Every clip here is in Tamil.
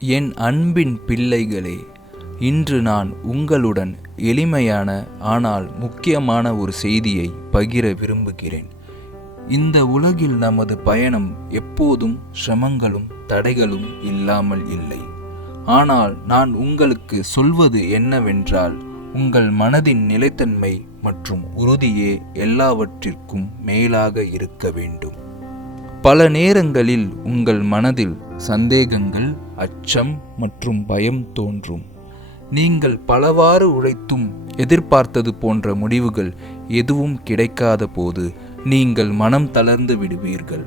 என் அன்பின் பிள்ளைகளே இன்று நான் உங்களுடன் எளிமையான ஆனால் முக்கியமான ஒரு செய்தியை பகிர விரும்புகிறேன். இந்த உலகில் நமது பயணம் எப்போதும் சிரமங்களும் தடைகளும் இல்லாமல் இல்லை. ஆனால் நான் உங்களுக்கு சொல்வது என்னவென்றால் உங்கள் மனதின் நிலைத்தன்மை மற்றும் உறுதியே எல்லாவற்றிற்கும் மேலாக இருக்க வேண்டும். பல நேரங்களில் உங்கள் மனதில் சந்தேகங்கள் அச்சம் மற்றும் பயம் தோன்றும். நீங்கள் பலவாறு உழைத்தும் எதிர்பார்த்தது போன்ற முடிவுகள் எதுவும் கிடைக்காத போது நீங்கள் மனம் தளர்ந்து விடுவீர்கள்.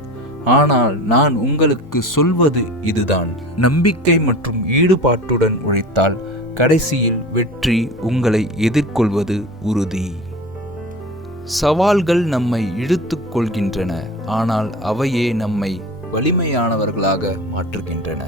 ஆனால் நான் உங்களுக்கு சொல்வது இதுதான். நம்பிக்கை மற்றும் ஈடுபாட்டுடன் உழைத்தால் கடைசியில் வெற்றி உங்களை எதிர்கொள்வது உறுதி. சவால்கள் நம்மை இழுத்துக்கொள்கின்றன ஆனால் அவையே நம்மை வலிமையானவர்களாக மாற்றுகின்றன.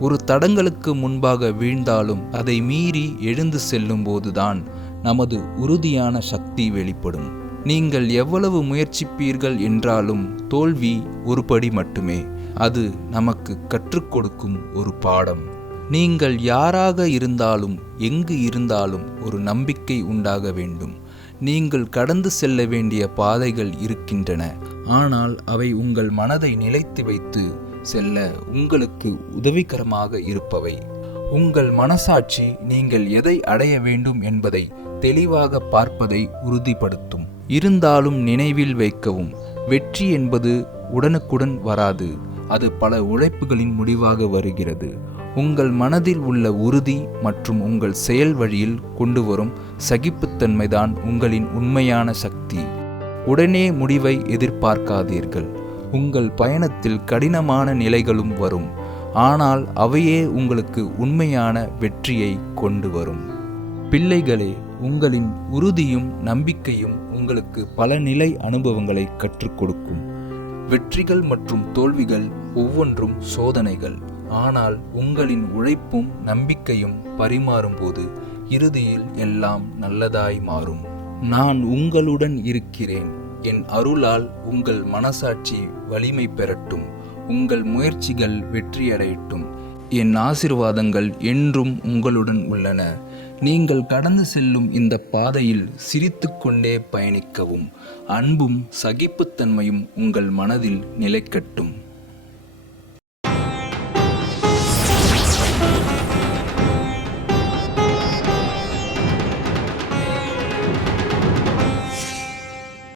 ஒரு தடங்களுக்கு முன்பாக வீழ்ந்தாலும் அதை மீறி எழுந்து செல்லும் போதுதான் நமது உறுதியான சக்தி வெளிப்படும். நீங்கள் எவ்வளவு முயற்சிப்பீர்கள் என்றாலும் தோல்வி ஒரு படி மட்டுமே. அது நமக்கு கற்றுக் கொடுக்கும் ஒரு பாடம். நீங்கள் யாராக இருந்தாலும் எங்கு இருந்தாலும் ஒரு நம்பிக்கை உண்டாக வேண்டும். நீங்கள் கடந்து செல்ல வேண்டிய பாதைகள் இருக்கின்றன. ஆனால் அவை உங்கள் மனதை நிலைத்து வைத்து செல்ல உங்களுக்கு உதவிகரமாக இருப்பவை. உங்கள் மனசாட்சி நீங்கள் எதை அடைய வேண்டும் என்பதை தெளிவாக பார்ப்பதை உறுதிப்படுத்தும். இருந்தாலும் நினைவில் வைக்கவும். வெற்றி என்பது உடனுக்குடன் வராது. அது பல உழைப்புகளின் முடிவாக வருகிறது. உங்கள் மனதில் உள்ள உறுதி மற்றும் உங்கள் செயல் வழியில் கொண்டு வரும் சகிப்புத்தன்மைதான் உங்களின் உண்மையான சக்தி. உடனே முடிவை எதிர்பார்க்காதீர்கள். உங்கள் பயணத்தில் கடினமான நிலைகளும் வரும். ஆனால் அவையே உங்களுக்கு உண்மையான வெற்றியை கொண்டு வரும். பிள்ளைகளே உங்களின் உறுதியும் நம்பிக்கையும் உங்களுக்கு பல நிலை அனுபவங்களை கற்றுக் கொடுக்கும். வெற்றிகள் மற்றும் தோல்விகள் ஒவ்வொன்றும் சோதனைகள். ஆனால் உங்களின் உழைப்பும் நம்பிக்கையும் பரிமாறும்போது இறுதியில் எல்லாம் நல்லதாய் மாறும். நான் உங்களுடன் இருக்கிறேன். என் அருளால் உங்கள் மனசாட்சி வலிமை பெறட்டும். உங்கள் முயற்சிகள் வெற்றியடையட்டும். என் ஆசிர்வாதங்கள் என்றும் உங்களுடன் உள்ளன. நீங்கள் கடந்து செல்லும் இந்த பாதையில் சிரித்துக்கொண்டே பயணிக்கவும். அன்பும் சகிப்புத்தன்மையும் உங்கள் மனதில் நிலைக்கட்டும்.